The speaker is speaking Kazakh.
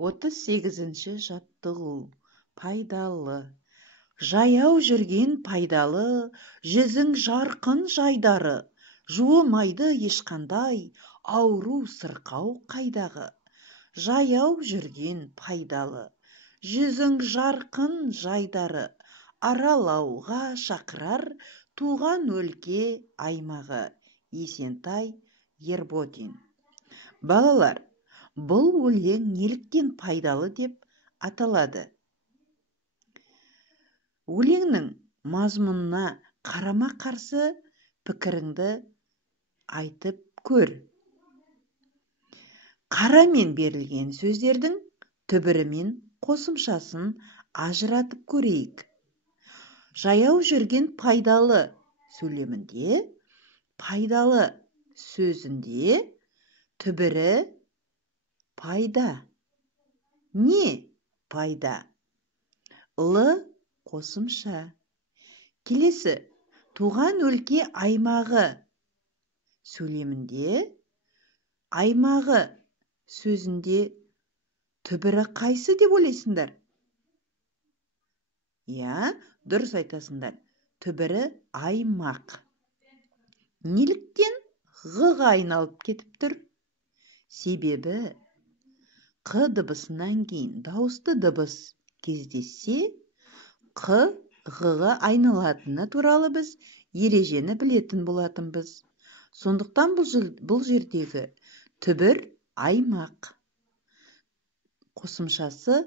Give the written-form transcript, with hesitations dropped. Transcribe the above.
38-ші жаттығу. Пайдалы. Жаяу жүрген пайдалы, жүзің жарқын жайдары. Жуымайды ешқандай, ауру сырқау қайдағы. Жаяу жүрген пайдалы, жүзің жарқын жайдары. Аралауға шақырар туған өлке аймағы. Есентай Ерботин. Балалар, бұл өлең неліктен пайдалы деп аталады? Өлеңнің мазмұнына қарама-қарсы пікіріңді айтып көр. Қарамен берілген сөздердің түбірі мен қосымшасын ажыратып көрейік. Жаяу жүрген пайдалы сөйлемінде, пайдалы сөзінде түбірі пайда. Не пайда? Қосымша. Келесі, туған өлке аймағы сөйлемінде, аймағы сөзінде түбірі қайсы деп ойлайсыңдар? Дұрыс айтасыңдар. Түбірі аймақ. Неліктен ғ-ға айналып кетіп тұр? Себебі қ дыбысынан кейін дауысты дыбыс кездессе, қ ғ-ға айналатыны туралы біз ережені білетін болатынбыз. Сондықтан бұл жердегі түбір аймақ. Қосымшасы